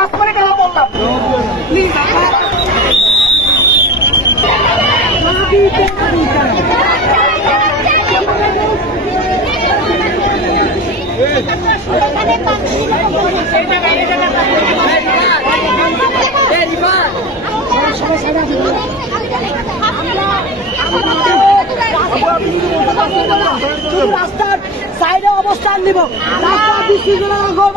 পাঁচ করে কেন বললাম। প্লিজ রাস্তার সাইডে অবস্থান নিব। রাস্তা বিশৃঙ্খলা করব